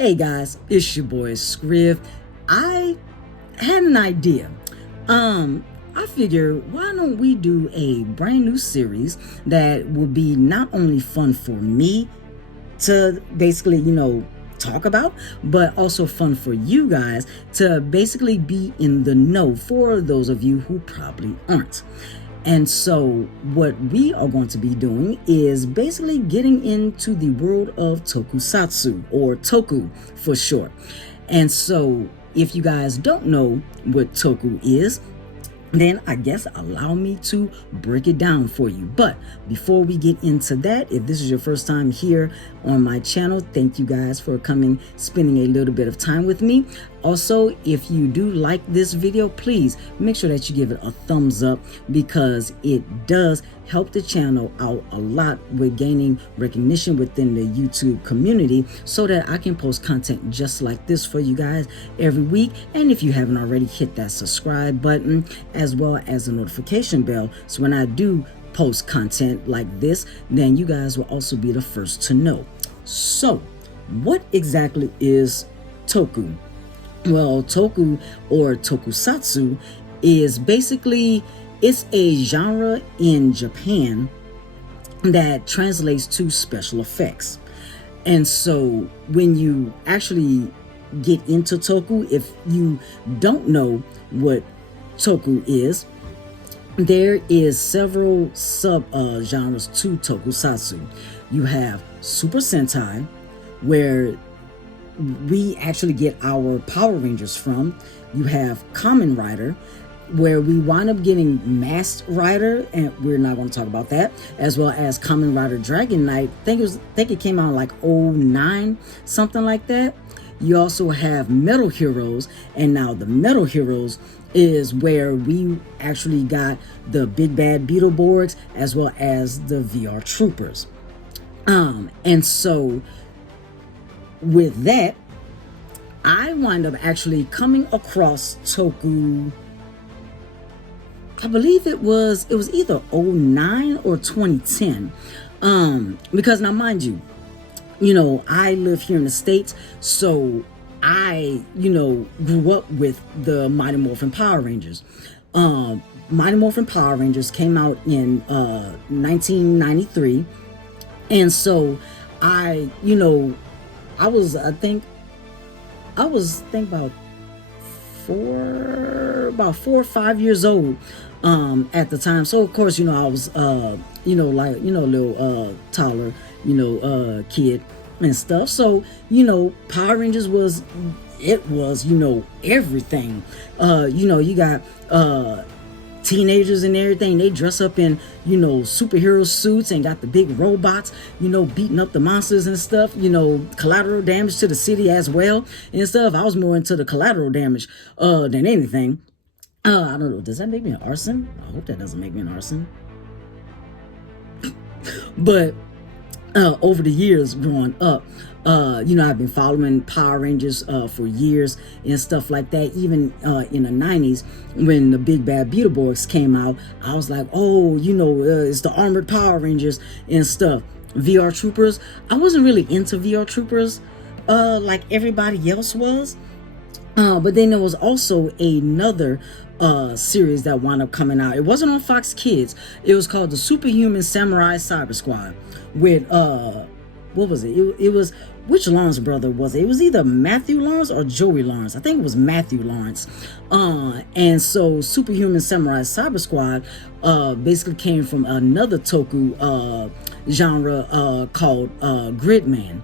Hey guys, it's your boy Scriv. I had an idea. I figured, why don't we do a brand new series that will be not only fun for me to basically, talk about, but also fun for you guys to basically be in the know for those of you who probably aren't. And so what we are going to be doing is basically getting into the world of Tokusatsu, or Toku for short. And so if you guys don't know what Toku is, then I guess allow me to break it down for you. But before we get into that, if this is your first time here on my channel, thank you guys for spending a little bit of time with me. Also, if you do like this video, please make sure that you give it a thumbs up, because it does help the channel out a lot with gaining recognition within the YouTube community, so that I can post content just like this for you guys every week. And if you haven't already, hit that subscribe button as well as the notification bell, so when I do post content like this, then you guys will also be the first to know. So what exactly is Toku? Well, Toku, or Tokusatsu, is basically, it's a genre in Japan that translates to special effects. And so when you actually get into Toku, if you don't know what Toku is, there is several sub genres to Tokusatsu. You have Super Sentai, where we actually get our Power Rangers from. You have Kamen Rider, where we wind up getting Masked Rider, and we're not going to talk about that, as well as Kamen Rider Dragon Knight. I think it came out like 09, something like that. You also have Metal Heroes, and now the Metal Heroes is where we actually got the Big Bad Beetleborgs as well as the VR Troopers. And so with that, I wind up actually coming across Toku. I believe it was either 09 or 2010. Because now, mind you, I live here in the States, so I, grew up with the Mighty Morphin Power Rangers. Mighty Morphin Power Rangers came out in 1993. And so I was about 4 or 5 years old at the time. So of course, I was a little taller, kid and stuff. So Power Rangers was everything. You got teenagers and everything. They dress up in superhero suits and got the big robots, beating up the monsters and stuff. Collateral damage to the city as well and stuff. I was more into the collateral damage than anything. I don't know, does that make me an arson? I hope that doesn't make me an arson. But over the years growing up, I've been following Power Rangers for years and stuff like that. Even in the 90s, when the Big Bad Beetleborgs came out, I was like, oh, it's the Armored Power Rangers and stuff. VR Troopers, I wasn't really into VR Troopers like everybody else was. But then there was also another series that wound up coming out. It wasn't on Fox Kids. It was called the Superhuman Samurai Cyber Squad with what was it? It was, which Lawrence brother was it? It was either Matthew Lawrence or Joey Lawrence. I think it was Matthew Lawrence. And so Superhuman Samurai Cyber Squad basically came from another Toku genre called Gridman.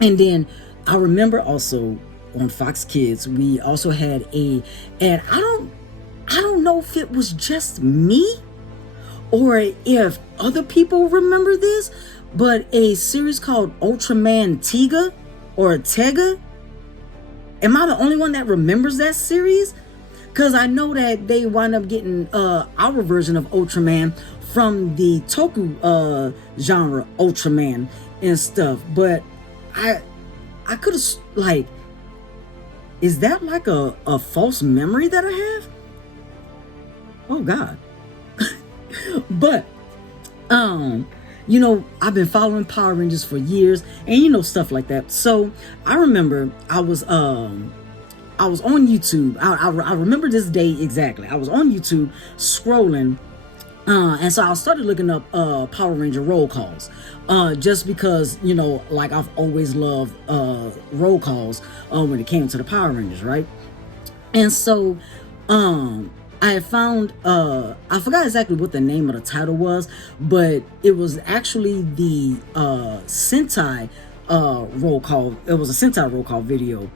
And then I remember also on Fox Kids, we also had and I don't know if it was just me or if other people remember this, but a series called Ultraman Tiga or Tega. Am I the only one that remembers that series? Because I know that they wind up getting our version of Ultraman from the Toku genre Ultraman and stuff. But I could have, like, is that like a false memory that I have? Oh God. But I've been following Power Rangers for years, and stuff like that. So I remember I was on YouTube. I remember this day exactly. I was on YouTube scrolling, and so I started looking up Power Ranger roll calls, just because like I've always loved roll calls when it came to the Power Rangers, right? And so I had found I forgot exactly what the name of the title was, but it was actually the Sentai roll call. It was a Sentai roll call video.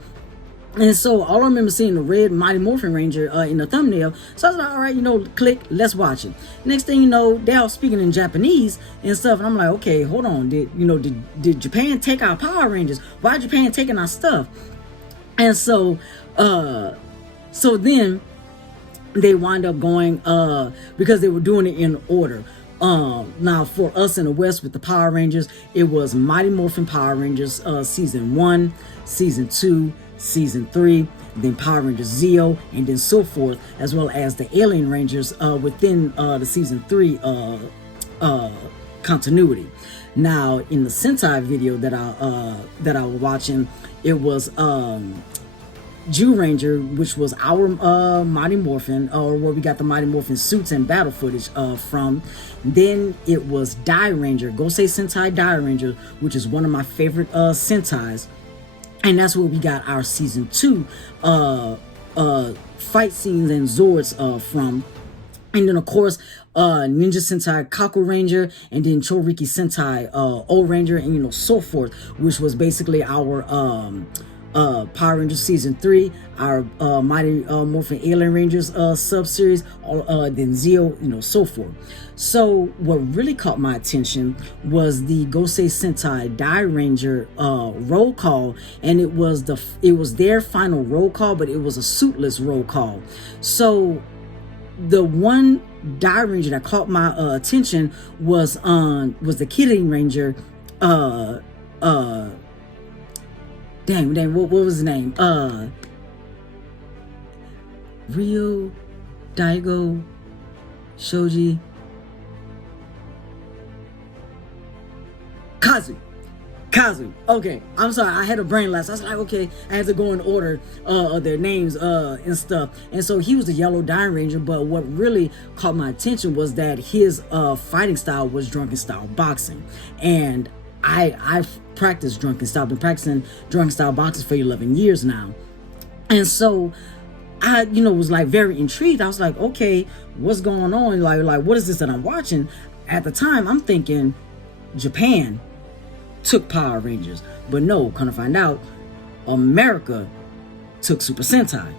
And so all I remember seeing the red Mighty Morphin Ranger in the thumbnail. So I was like, all right, click, let's watch it. Next thing you know, they're all speaking in Japanese and stuff. And I'm like, okay, hold on. Did Japan take our Power Rangers? Why Japan taking our stuff? And so then they wind up going because they were doing it in order. Now for us in the West with the Power Rangers, it was Mighty Morphin Power Rangers season 1, season 2, season 3, then Power Rangers Zeo, and then so forth, as well as the Alien Rangers within the season 3 continuity. Now in the Sentai video that I was watching, it was Jew Ranger, which was our Mighty Morphin, or where we got the Mighty Morphin suits and battle footage from. Then it was Dai Ranger, Gosei Sentai Dai Ranger, which is one of my favorite Sentais. And that's where we got our season 2 fight scenes and Zords from. And then of course Ninja Sentai Kaku Ranger, and then Choriki Sentai O Ranger, and so forth, which was basically our Power Rangers season 3, our Mighty Morphin Alien Rangers sub-series, then Zeo, so forth. So what really caught my attention was the Gosei Sentai Dai Ranger roll call, and it was their final roll call, but it was a suitless roll call. So the one Dai Ranger that caught my attention was the Kidding Ranger. Dang, what was his name? Ryo, Daigo, Shoji, Kazu. Okay, I'm sorry, I had a brain lapse. I was like, okay, I had to go in order of their names and stuff. And so he was the Yellow Dai Ranger, but what really caught my attention was that his fighting style was drunken style boxing. And I've practiced drunken style, been practicing drunken style boxing for 11 years now. And so I, was like very intrigued. I was like, okay, what's going on? Like what is this that I'm watching? At the time, I'm thinking Japan took Power Rangers, but no, kind of find out America took Super Sentai.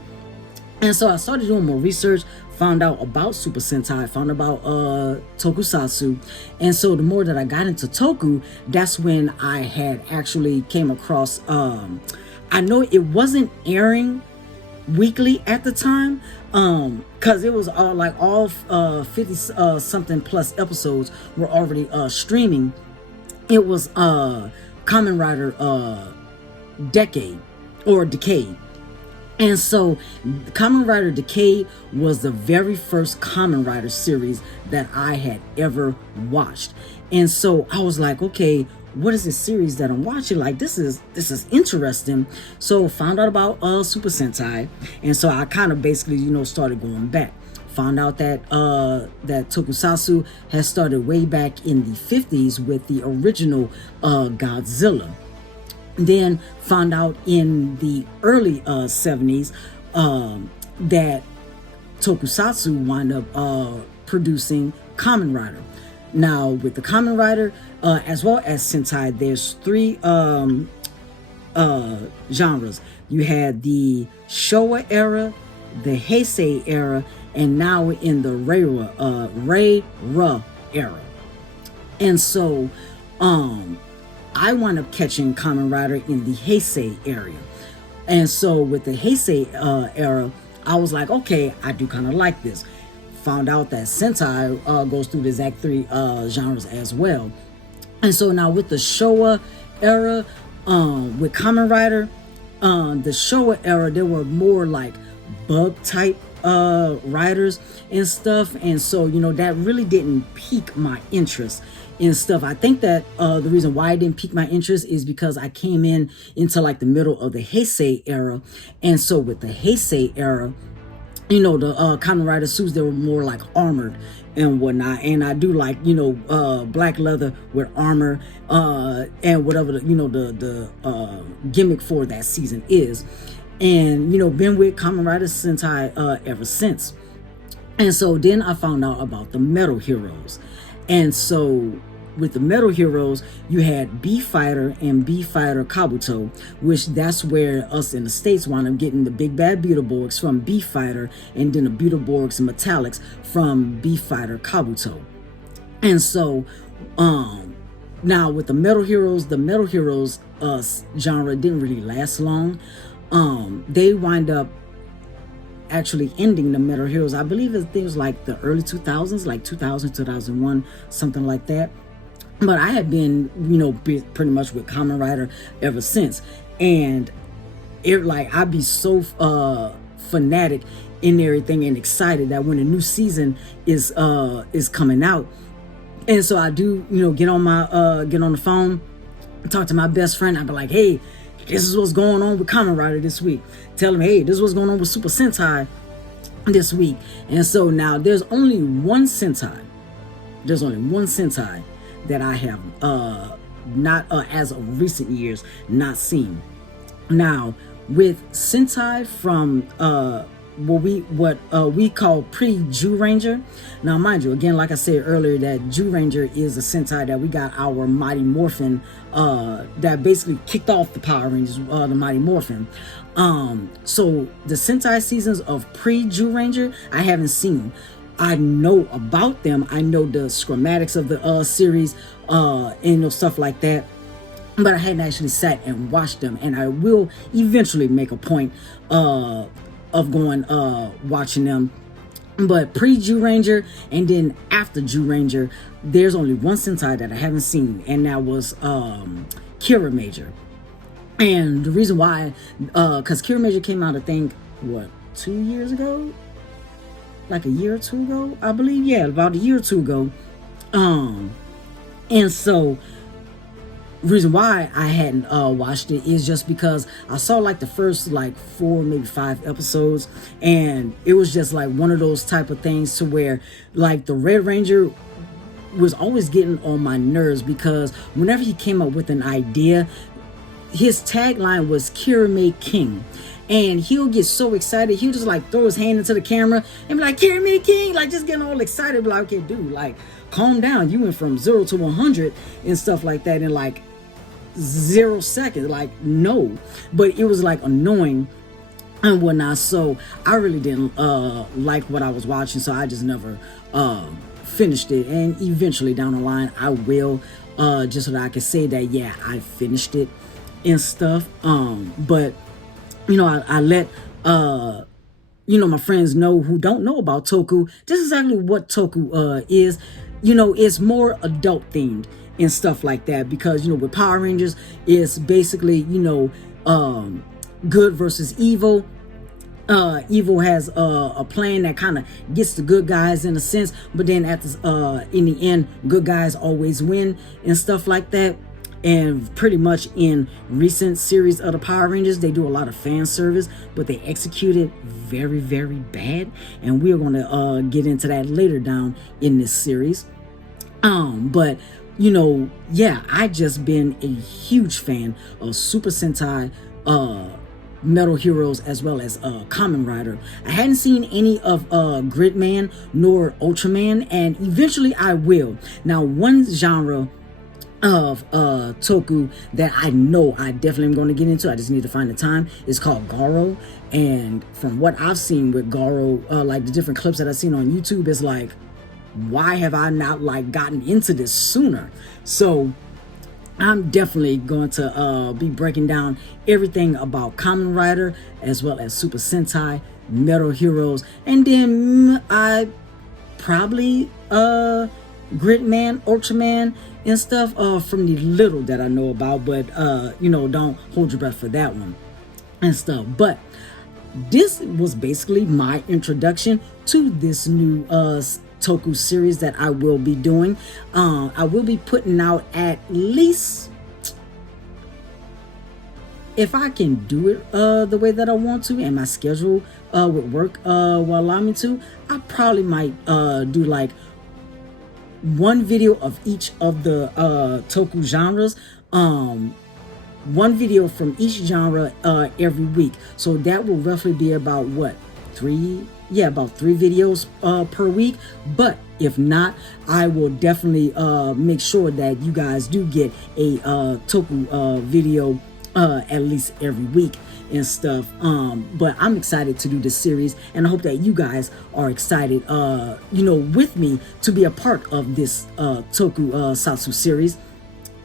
And so I started doing more research, found out about Super Sentai, found about Tokusatsu. And so the more that I got into Toku, that's when I had actually came across, I know it wasn't airing weekly at the time, because it was all 50 something plus episodes were already streaming. It was Kamen Rider Decade. And so Kamen Rider Decade was the very first Kamen Rider series that I had ever watched. And so I was like, okay, what is this series that I'm watching? Like, this is interesting. So found out about Super Sentai, and so I kind of basically started going back. Found out that that Tokusatsu has started way back in the 50s with the original Godzilla. Then found out in the early 70s that Tokusatsu wound up producing Kamen Rider. Now with the Kamen Rider as well as Sentai, there's 3 genres. You had the Showa era, the Heisei era, and now we're in the Reira era. And so I wound up catching Kamen Rider in the Heisei area. And so with the Heisei era, I was like, okay, I do kind of like this. Found out that Sentai goes through the exact 3 genres as well. And so now with the Showa era, with Kamen Rider, the Showa era, there were more like bug type riders and stuff. And so, that really didn't pique my interest. and stuff. I think that the reason why it didn't pique my interest is because I came into like the middle of the Heisei era, and so with the Heisei era, you know, the Kamen Rider suits, they were more like armored and whatnot. And I do like, you know, black leather with armor, and whatever the, you know, the gimmick for that season is. And, you know, been with Kamen Rider Sentai ever since. And so then I found out about the Metal Heroes. And so with the Metal Heroes, you had B Fighter and B Fighter Kabuto, which that's where us in the States wound up getting the Big Bad Beetleborgs from B Fighter, and then the Beetleborgs and Metallics from B Fighter Kabuto. And so now with the Metal Heroes genre didn't really last long. They wind up actually ending the Metal Heroes. I believe it was like the early 2000s, like 2000, 2001, something like that. But I had been, you know, pretty much with Kamen Rider ever since. And it, like, I'd be so fanatic in everything and excited that when a new season is coming out. And so I do, you know, get on the phone, talk to my best friend. I'd be like, hey, this is what's going on with Kamen Rider this week. Tell him, hey, this is what's going on with Super Sentai this week. And so now there's only one Sentai. There's only one Sentai that I have not as of recent years not seen. Now with Sentai from what we call pre-Jew Ranger. Now mind you, again, like I said earlier, that Jew Ranger is a Sentai that we got our Mighty Morphin that basically kicked off the Power Rangers, the Mighty Morphin. So the Sentai seasons of pre-Jew Ranger I haven't seen. I know about them. I know the schematics of the series, and you know, stuff like that. But I hadn't actually sat and watched them. And I will eventually make a point of going watching them. But pre-Jew Ranger and then after Jew Ranger, there's only one Sentai that I haven't seen, and that was Kira Major. And the reason why, because Kira Major came out, I think, what, 2 years ago? Like a year or two ago, I believe. Yeah, about a year or two ago. And so reason why I hadn't watched it is just because I saw like the first like 4, maybe 5 episodes, and it was just like one of those type of things to where like the Red Ranger was always getting on my nerves, because whenever he came up with an idea, his tagline was Kira Made King. And he'll get so excited, he'll just like throw his hand into the camera and be like, Kira Made King, like just getting all excited, be like, okay, dude, like calm down. You went from 0 to 100 and stuff like that in like 0 seconds. Like, no. But it was like annoying and whatnot. So I really didn't like what I was watching, so I just never finished it. And eventually down the line I will, just so that I can say that, yeah, I finished it and stuff. But you know, I let you know, my friends know who don't know about Toku, this is exactly what Toku is. You know, it's more adult themed and stuff like that, because, you know, with Power Rangers, it's basically, you know, good versus evil. Evil has a plan that kind of gets the good guys in a sense, but then at the in the end, good guys always win and stuff like that. And pretty much in recent series of the Power Rangers, they do a lot of fan service, but they execute it very, very bad. And we're going to get into that later down in this series. But, you know, yeah, I just been a huge fan of Super Sentai, Metal Heroes, as well as Kamen Rider. I hadn't seen any of Gridman nor Ultraman, and eventually I will. Now, one genre of Toku that I know I definitely am going to get into, I just need to find the time, is called Garo. And from what I've seen with Garo, like the different clips that I've seen on YouTube, is like, why have I not like gotten into this sooner? So I'm definitely going to be breaking down everything about Kamen Rider, as well as Super Sentai, Metal Heroes, and then I probably Gridman, Ultraman, and stuff from the little that I know about. But you know, don't hold your breath for that one and stuff. But this was basically my introduction to this new Toku series that I will be doing. I will be putting out at least, if I can do it the way that I want to, and my schedule would work will allow me to, I probably might do like one video of each of the Toku genres. One video from each genre every week. So that will roughly be about what, about three videos per week. But if not, I will definitely make sure that you guys do get a Toku video at least every week and stuff. But I'm excited to do this series, and I hope that you guys are excited with me to be a part of this Tokusatsu series.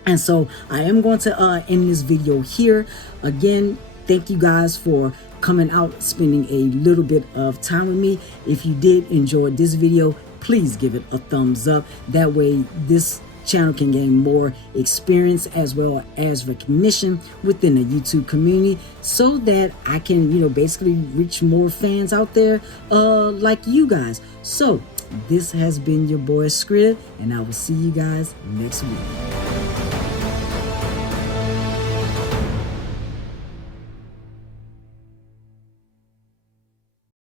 And so I am going to end this video here. Again, thank you guys for coming out, spending a little bit of time with me. If you did enjoy this video, please give it a thumbs up. That way this channel can gain more experience as well as recognition within the YouTube community, so that I can, basically reach more fans out there like you guys. So this has been your boy Scriv, and I will see you guys next week.